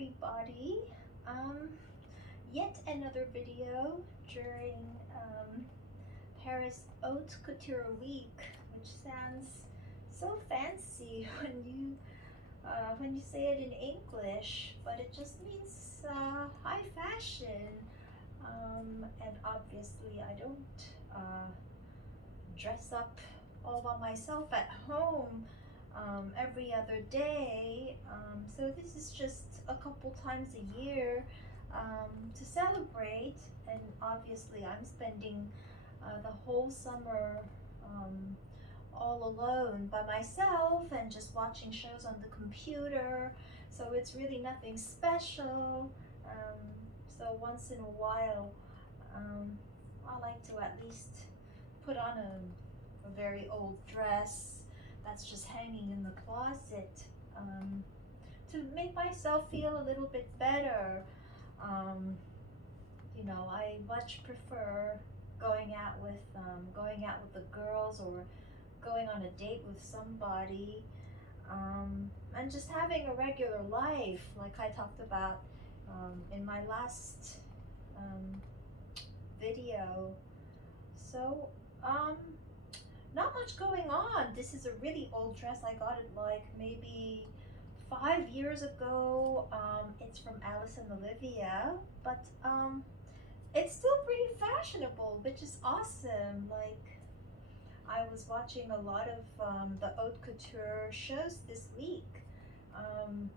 everybody. Um, Yet another video during Paris Haute Couture week, which sounds so fancy when you say it in English, but it just means high fashion. And obviously, I don't dress up all by myself at home every other day. So this is just a couple times a year to celebrate. And obviously, I'm spending the whole summer um, all alone by myself and just watching shows on the computer. So it's really nothing special. So once in a while, I like to at least put on a very old dress that's just hanging in the closet to make myself feel a little bit better. Um, I much prefer going out with the girls or going on a date with somebody, and just having a regular life, like I talked about in my last um, video. So, not much going on. This is a really old dress. I got it like maybe 5 years ago. It's from Alice and Olivia, but it's still pretty fashionable, which is awesome. Like, I was watching a lot of the Haute Couture shows this week. Um,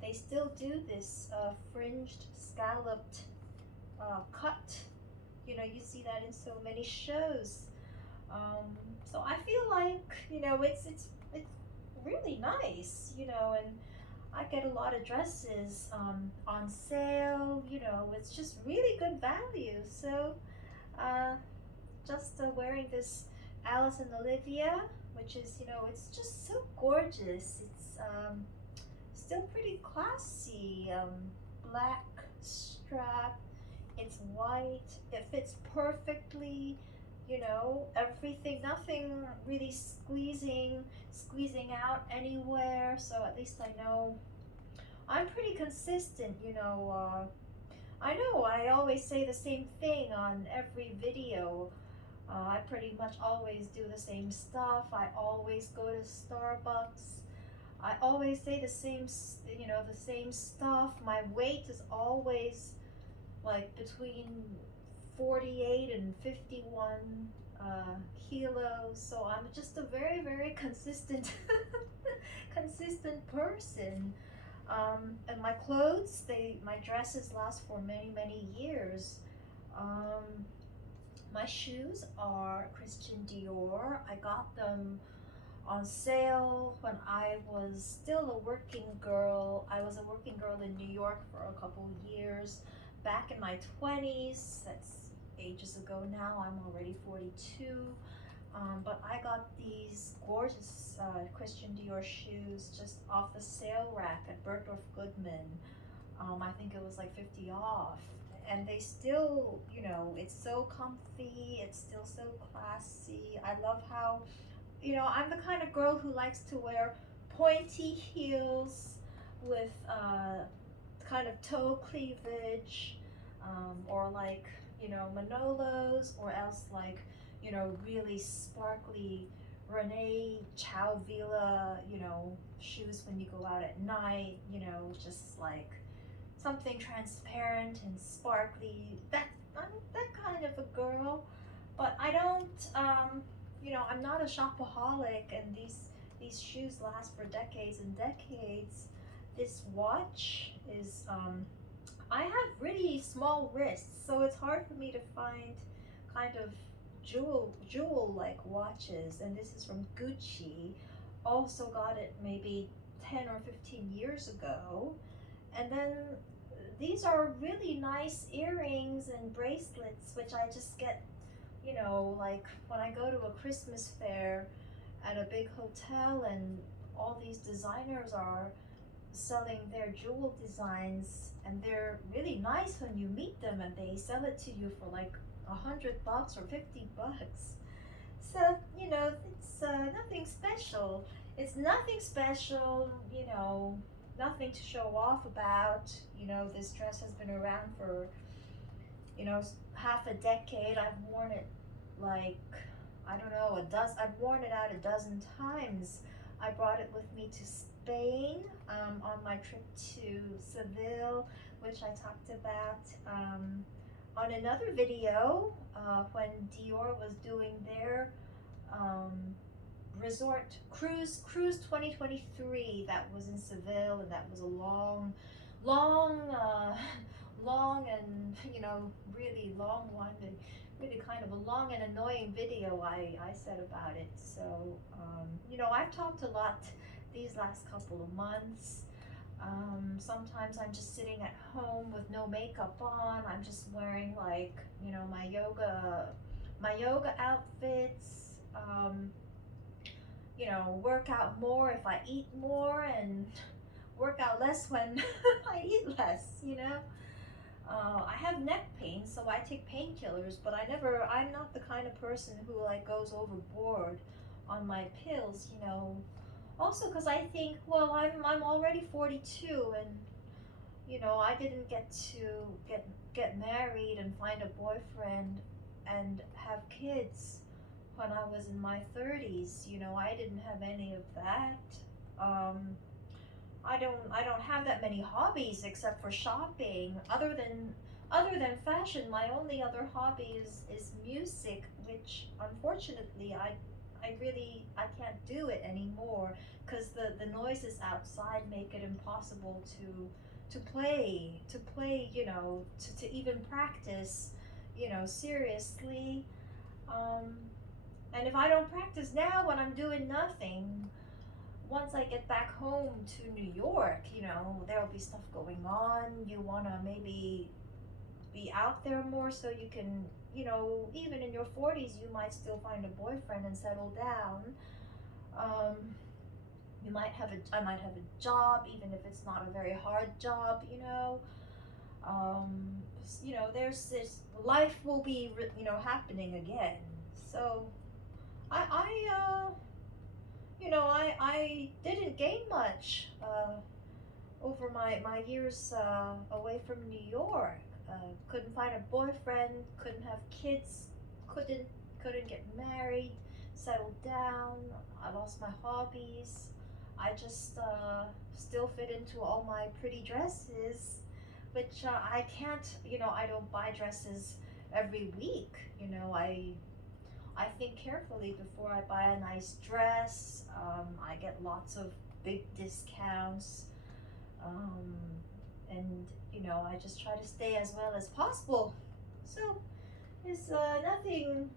they still do this fringed, scalloped cut. You see that in so many shows. So I feel like it's really nice, and I get a lot of dresses on sale. It's just really good value. So just wearing this Alice and Olivia, which is it's just so gorgeous. It's still pretty classy. Black strap. It's white. It fits perfectly. Everything, nothing really squeezing out anywhere. So at least I know I'm pretty consistent. I know I always say the same thing on every video. I pretty much always do the same stuff. I always go to Starbucks. I always say the same stuff. My weight is always like between 48 and 51 kilos. So I'm just a very, very consistent, consistent person. And my clothes, my dresses last for many, many years. My shoes are Christian Dior. I got them on sale when I was still a working girl. I was a working girl in New York for a couple years back in my 20s. That's ages ago now. I'm already 42. But I got these gorgeous Christian Dior shoes just off the sale rack at Bergdorf Goodman. I think it was like 50 off. And they still, it's so comfy. It's still so classy. I love how, I'm the kind of girl who likes to wear pointy heels with kind of toe cleavage, or like, Manolos, or else like, really sparkly Renee Chauvilla, shoes when you go out at night, just like something transparent and sparkly. I'm that kind of a girl, but I don't, I'm not a shopaholic, and these shoes last for decades and decades. This watch is, I have really small wrists, so it's hard for me to find kind of jewel like watches, and this is from Gucci. Also got it maybe 10 or 15 years ago. And then these are really nice earrings and bracelets, which I just get, like when I go to a Christmas fair at a big hotel, and all these designers are selling their jewel designs, and they're really nice when you meet them, and they sell it to you for like $100 or $50. So it's nothing special. It's nothing special, nothing to show off about. You know, this dress has been around for, you know, half a decade. I've worn it like, I don't know, I've worn it out a dozen times. I brought it with me to Spain on my trip to Seville, which I talked about on another video when Dior was doing their um, resort cruise 2023. That was in Seville, and that was a long and, you know, really long one, and really kind of a long and annoying video I said about it. So you know, I've talked a lot these last couple of months. Sometimes I'm just sitting at home with no makeup on. I'm just wearing, like, you know, my yoga outfits. You know, work out more if I eat more, and work out less when I eat less, you know. I have neck pain, so I take painkillers, but I'm not the kind of person who, like, goes overboard on my pills, you know. Also, because I think, well, I'm already 42, and, you know, I didn't get to get married and find a boyfriend and have kids when I was in my 30s. You know, I didn't have any of that. I don't have that many hobbies except for shopping. Other than fashion, my only other hobby is music, which unfortunately I can't do it anymore because the noises outside make it impossible to play, you know, to even practice, you know, seriously. Um, and if I don't practice now when I'm doing nothing, once I get back home to New York, you know, there'll be stuff going on. You want to maybe be out there more so you can, you know, even in your 40s, you might still find a boyfriend and settle down. Um, I might have a job, even if it's not a very hard job, you know. You know, there's this, life will be, you know, happening again. So you know, I didn't gain much over my years away from New York. Couldn't find a boyfriend, couldn't have kids, couldn't get married, settle down. I lost my hobbies. I just still fit into all my pretty dresses, which I can't, you know, I don't buy dresses every week. You know, I think carefully before I buy a nice dress. I get lots of big discounts. Um, and, you know, I just try to stay as well as possible. So it's nothing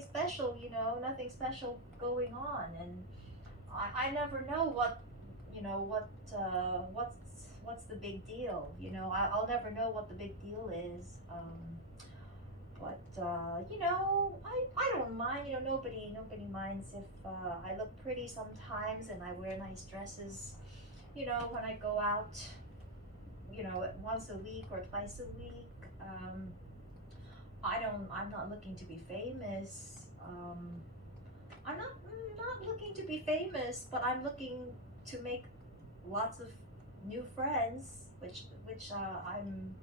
special, you know, nothing special going on. And I never know what, you know, what's the big deal. You know, I'll never know what the big deal is. But you know, I don't mind. You know, nobody minds if I look pretty sometimes and I wear nice dresses. You know, when I go out, you know, once a week or twice a week. I'm not looking to be famous. I'm not looking to be famous, but I'm looking to make lots of new friends, which I'm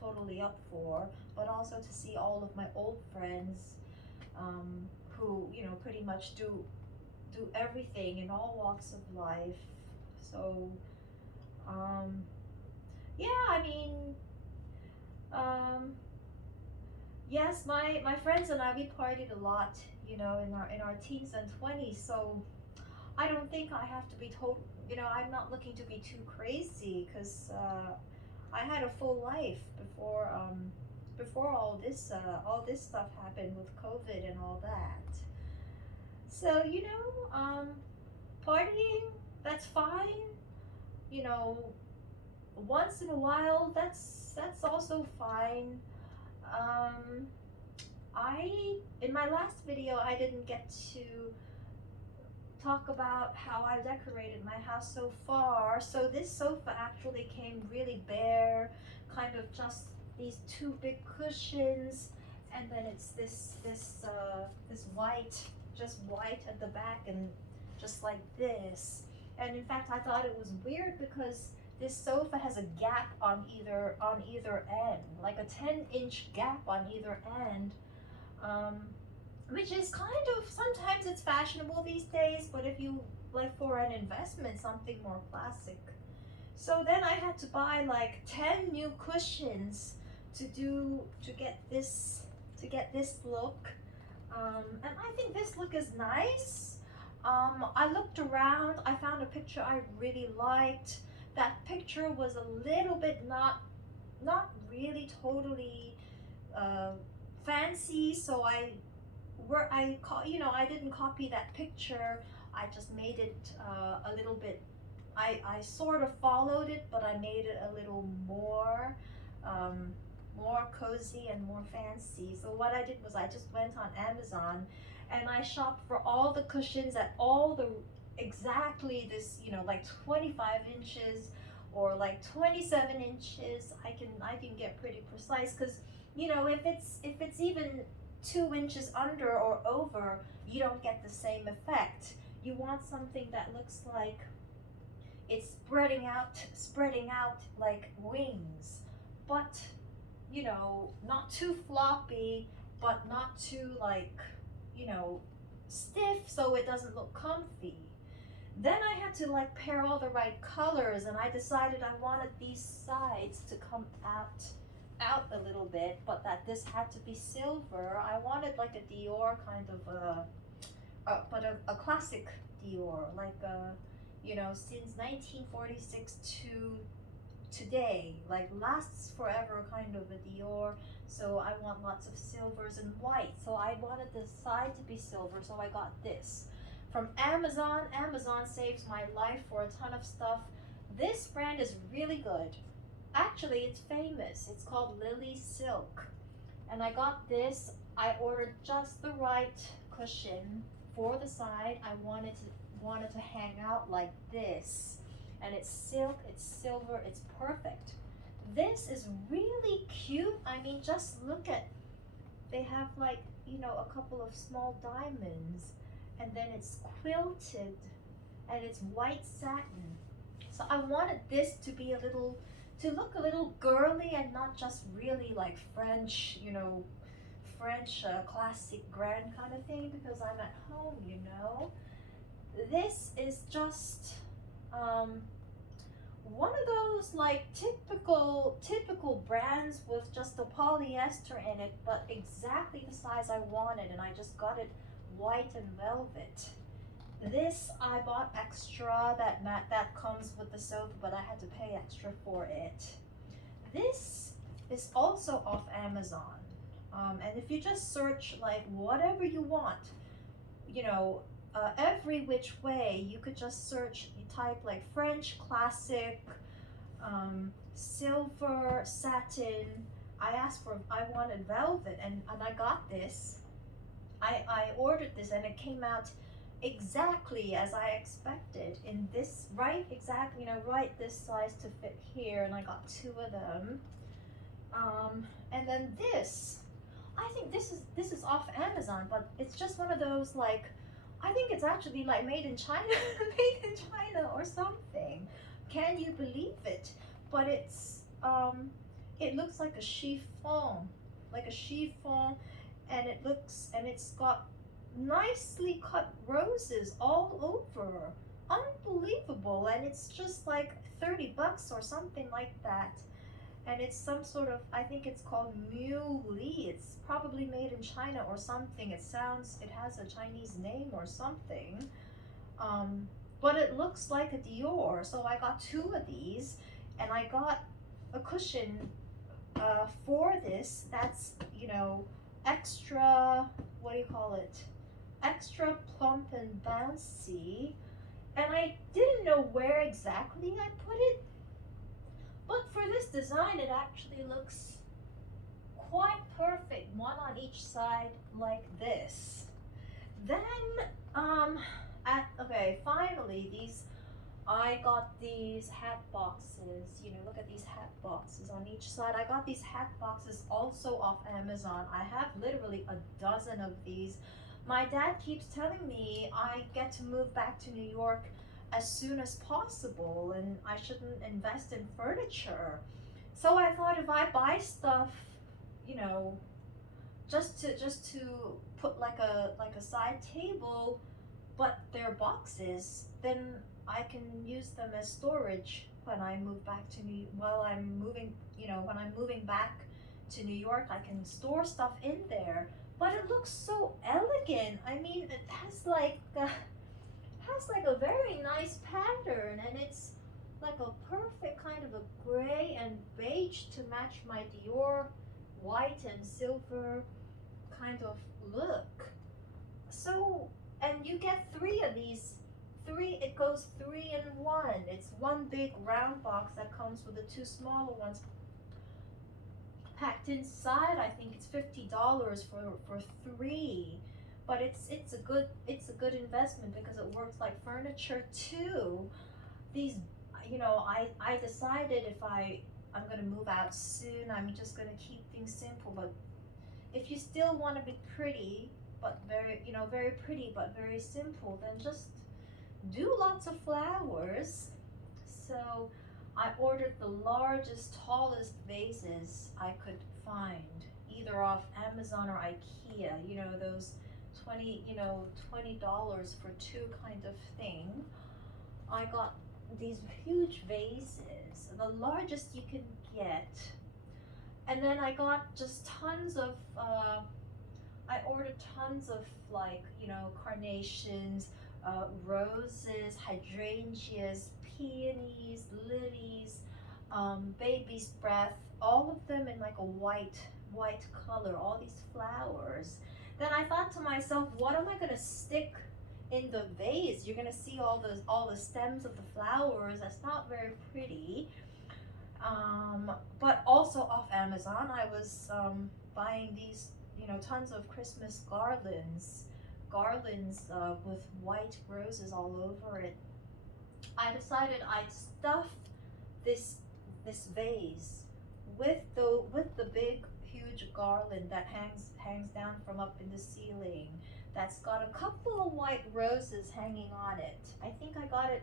totally up for, but also to see all of my old friends who, you know, pretty much do everything in all walks of life. So yeah, I mean, um, yes, my friends and I, we partied a lot, you know, in our teens and 20s. So I don't think I have to be told, you know, I'm not looking to be too crazy because I had a full life before all this stuff happened with COVID and all that. So, you know, partying, that's fine. You know, once in a while, that's also fine. Um, in my last video, I didn't get to talk about how I decorated my house so far. So this sofa actually came really bare, kind of just these two big cushions, and then it's this white, just white at the back, and just like this. And in fact, I thought it was weird because this sofa has a gap on either end, like a 10-inch gap on either end, um, which is kind of, sometimes it's fashionable these days, but if you like for an investment, something more classic. So then I had to buy like 10 new cushions to get this look. And I think this look is nice. I looked around, I found a picture I really liked. That picture was a little bit not really totally fancy, so I didn't copy that picture. I just made it a little bit. I sort of followed it, but I made it a little more cozy and more fancy. So what I did was I just went on Amazon and I shopped for all the cushions at all the exactly this, like 25 inches or like 27 inches. I can get pretty precise, because if it's even 2 inches under or over, you don't get the same effect. You want something that looks like it's spreading out like wings, but not too floppy, but not too like, stiff, so it doesn't look comfy. Then I had to like pair all the right colors, and I decided I wanted these sides to come out a little bit, but that this had to be silver. I wanted like a Dior kind of a classic Dior, like since 1946 to today, like lasts forever kind of a Dior. So I want lots of silvers and white. So I wanted the side to be silver, so I got this from Amazon. Amazon saves my life for a ton of stuff. This brand is really good. Actually, it's famous. It's called Lily Silk. And I got this. I ordered just the right cushion for the side. I wanted to hang out like this. And it's silk, it's silver, it's perfect. This is really cute. I mean, just look at, they have like, a couple of small diamonds, and then it's quilted, and it's white satin. So I wanted this to look a little girly and not just really like French, classic grand kind of thing, because I'm at home, This is just one of those like typical brands with just a polyester in it, but exactly the size I wanted, and I just got it white and velvet. This I bought extra, that comes with the sofa, but I had to pay extra for it. This is also off Amazon, and if you just search like whatever you want, every which way, you could just search, you type like French classic, silver satin. I wanted velvet, and I got this. I ordered this, and it came out exactly as I expected, in this right this size to fit here, and I got 2 of them. And then this, I think this is off Amazon, but it's just one of those like, I think it's actually like made in China, made in China or something. Can you believe it? But it's it looks like a chiffon, and it's got nicely cut roses all over. Unbelievable. And it's just like $30 or something like that. And it's some sort of, I think it's called Mu Li. It's probably made in China or something. It has a Chinese name or something. But it looks like a Dior. So I got 2 of these, and I got a cushion for this that's, extra, what do you call it? Extra plump and bouncy. And I didn't know where exactly I put it, but for this design, it actually looks quite perfect, one on each side like this. Then, finally, I got these hat boxes. Look at these hat boxes on each side. I got these hat boxes also off Amazon. I have literally a dozen of these. My dad keeps telling me I get to move back to New York as soon as possible, and I shouldn't invest in furniture. So I thought if I buy stuff, you know, just to put like a side table, but they're boxes, then I can use them as storage when I move back to I'm moving, when I'm moving back to New York, I can store stuff in there. But it looks so elegant. I mean, it has like a very nice pattern, and it's like a perfect kind of a gray and beige to match my Dior white and silver kind of look. So, and you get three of these. It goes 3 in 1. It's one big round box that comes with the two smaller ones packed inside. I think it's $50 for three, but it's a good investment because it works like furniture too. These, I decided if I'm gonna move out soon, I'm just gonna keep things simple. But if you still want to be pretty, but very pretty but very simple, then just do lots of flowers. So I ordered the largest, tallest vases I could find, either off Amazon or IKEA. Those $20 for two kind of thing. I got these huge vases, the largest you can get. And then I got just tons of, I ordered tons of carnations, roses, hydrangeas, peonies, lilies, baby's breath, all of them in like a white color, all these flowers. Then I thought to myself, what am I gonna stick in the vase? You're gonna see all the stems of the flowers. That's not very pretty. But also off Amazon, I was buying these, tons of Christmas garlands with white roses all over it. I decided I'd stuff this vase with the big huge garland that hangs down from up in the ceiling. That's got a couple of white roses hanging on it. I think I got it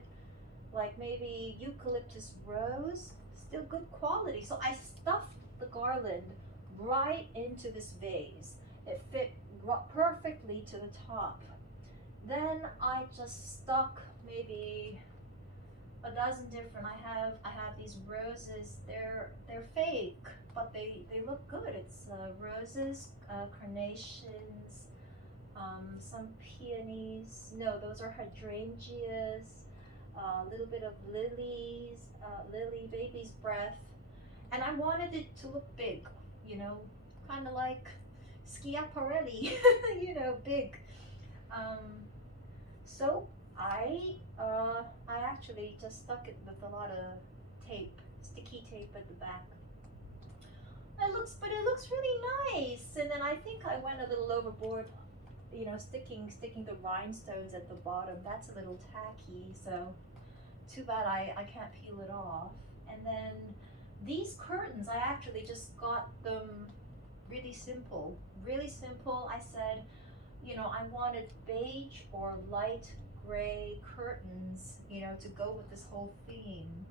like maybe eucalyptus rose, still good quality. So I stuffed the garland right into this vase. It fit perfectly to the top. Then I just stuck maybe a dozen different. I have these roses. They're fake, but they look good. It's roses, carnations, some peonies. No, those are hydrangeas. A little bit of lilies, lily, baby's breath, and I wanted it to look big. Kind of like Schiaparelli, big. So I actually just stuck it with a lot of tape, sticky tape at the back. It looks really nice. And then I think I went a little overboard, sticking the rhinestones at the bottom. That's a little tacky. So too bad I can't peel it off. And then these curtains, I actually just got them really simple. I said, I wanted beige or light gray curtains, to go with this whole theme.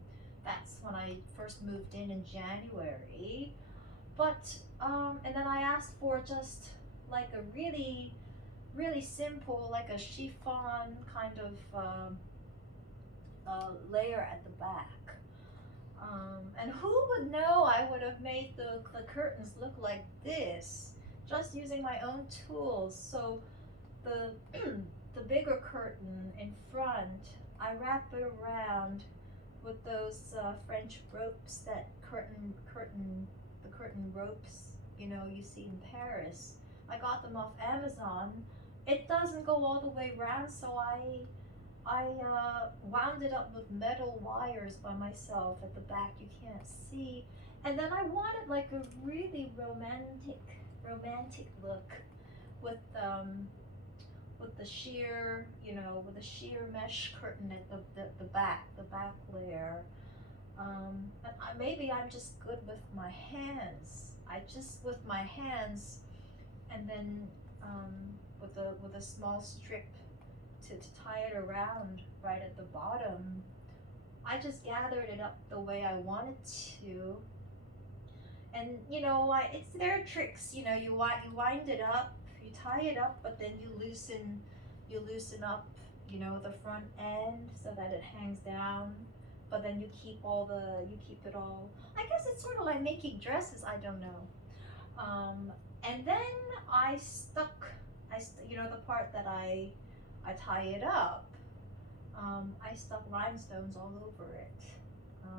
That's when I first moved in January. But, and then I asked for just like a really, really simple, like a chiffon kind of layer at the back. And who would know I would have made the curtains look like this just using my own tools. So the the bigger curtain in front, I wrap it around with those French ropes, that curtain ropes, you see in Paris. I got them off Amazon. It doesn't go all the way around, so I wound it up with metal wires by myself at the back. You can't see. And then I wanted like a really romantic look with the sheer, with the sheer mesh curtain at the back layer. But maybe I'm just good with my hands. With my hands, and then with a small strip to tie it around right at the bottom. I just gathered it up the way I wanted to. And you know, it's their tricks. You know, you wind it up, you tie it up, but then you loosen up, you know, the front end so that it hangs down. But then you keep it all. I guess it's sort of like making dresses. I don't know. And then I stuck, you know, the part that I tie it up. I stuck rhinestones all over it.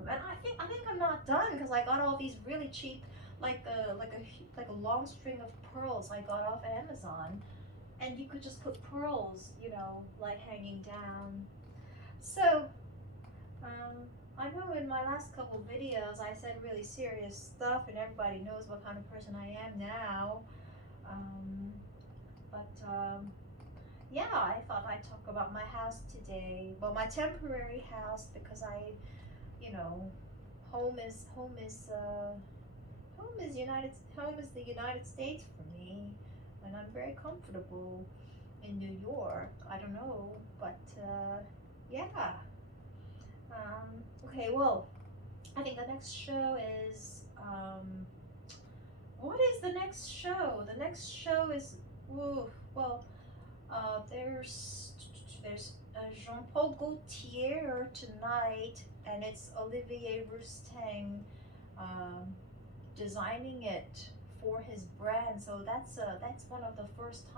And I think I'm not done because I got all these really cheap, like a long string of pearls I got off Amazon, and you could just put pearls, you know, like hanging down. So I know in my last couple videos I said really serious stuff, and everybody knows what kind of person I am now. Um, but yeah, I thought I'd talk about my house today. Well, my temporary house, because you know, home is home is the United States for me, and I'm very comfortable in New York. I don't know, but yeah. Okay, well, I think the next show is what is the next show? The next show is ooh, well, there's Jean-Paul Gaultier tonight, and it's Olivier Rousteing designing it for his brand. So that's one of the first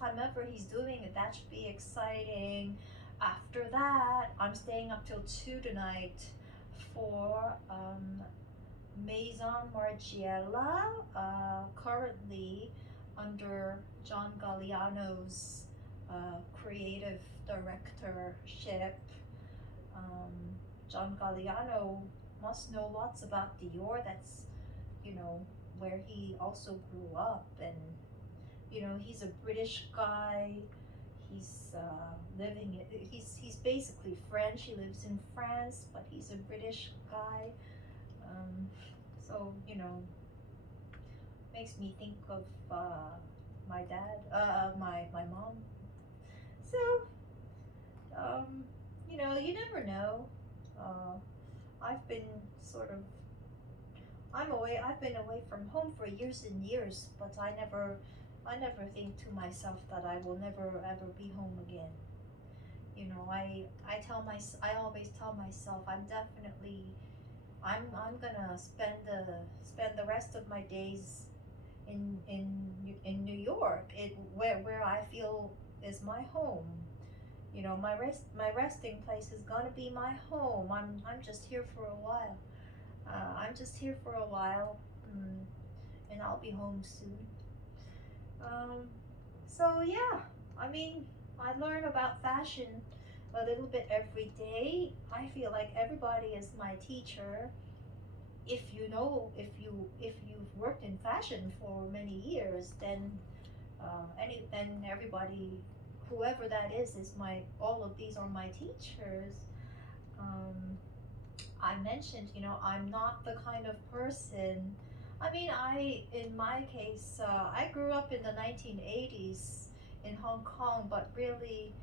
time ever he's doing it. That should be exciting. After that, I'm staying up till 2 tonight for Maison Margiela, currently under John Galliano's creative directorship. John Galliano must know lots about Dior. That's, you know, where he also grew up, and you know, he's a British guy. He's he's basically French. He lives in France, but he's a British guy. So you know, makes me think of my dad, my mom. So you know, you never know. I've been sort of I've been away from home for years and years, but I never think to myself that I will never ever be home again. You know, I always tell myself I'm gonna spend the rest of my days in New York, where I feel is my home. You know, my resting place is gonna be my home. I'm just here for a while. I'm just here for a while, and I'll be home soon. So yeah, I mean, I learn about fashion a little bit every day. I feel like everybody is my teacher. If you've worked in fashion for many years, then then everybody, whoever that is all of these are my teachers. I mentioned, you know, I'm not the kind of person. I mean, in my case, I grew up in the 1980s in Hong Kong, but really,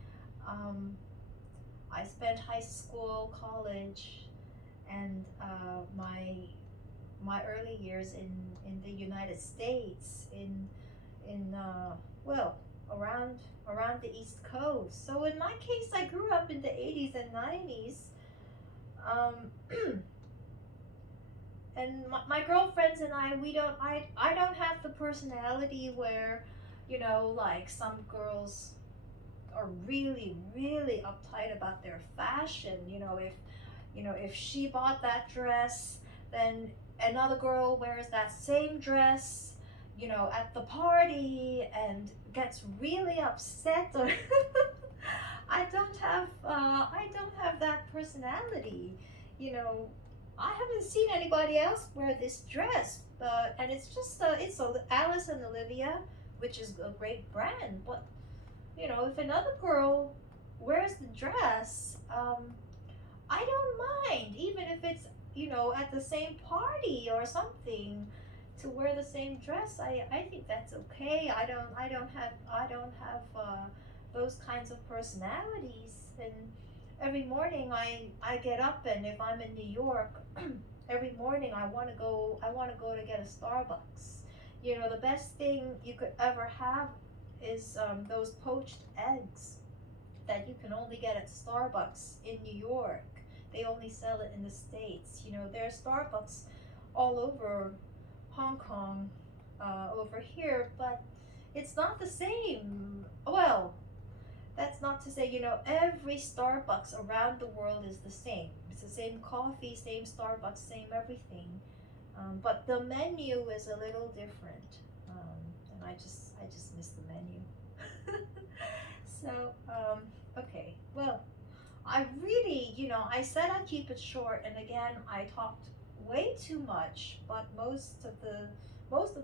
I spent high school, college, and my early years in the United States, in well, around the East Coast. So in my case, I grew up in the 80s and 90s. And my girlfriends and I don't have the personality where, you know, like some girls are really really uptight about their fashion. You know, if she bought that dress, then another girl wears that same dress, you know, at the party and gets really upset. Or I don't have that personality. You know, I haven't seen anybody else wear this dress, and it's just it's Alice and Olivia, which is a great brand. But you know, if another girl wears the dress, I don't mind, even if it's, you know, at the same party or something, to wear the same dress. I think that's okay. I don't have those kinds of personalities. And every morning I get up, and if I'm in New York, every morning I want to go to get a Starbucks. You know, the best thing you could ever have is those poached eggs that you can only get at Starbucks in New York. They only sell it in the States. You know, there are Starbucks all over Hong Kong, over here, but it's not the same. Well, that's not to say, you know, every Starbucks around the world is the same. It's the same coffee, same Starbucks, same everything. But the menu is a little different. And I just miss the menu. So, okay. Well, I really, you know, I said I'd keep it short, and again, I talked way too much, but most of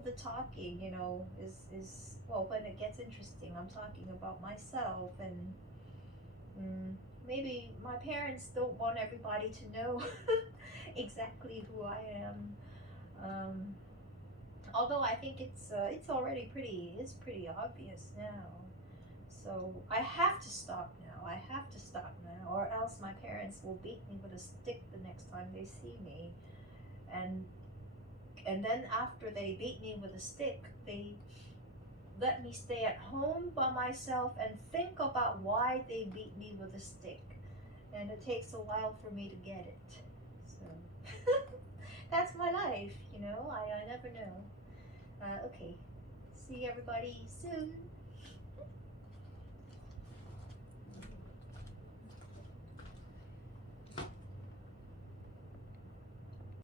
the talking, you know, is well, when it gets interesting, I'm talking about myself, and maybe my parents don't want everybody to know exactly who I am. Um, Although I think it's already pretty obvious now. So I have to stop now. I have to stop now, or else my parents will beat me with a stick the next time they see me. And and then after they beat me with a stick, they let me stay at home by myself and think about why they beat me with a stick. And it takes a while for me to get it. So that's my life, you know. I never know. Okay. See everybody soon.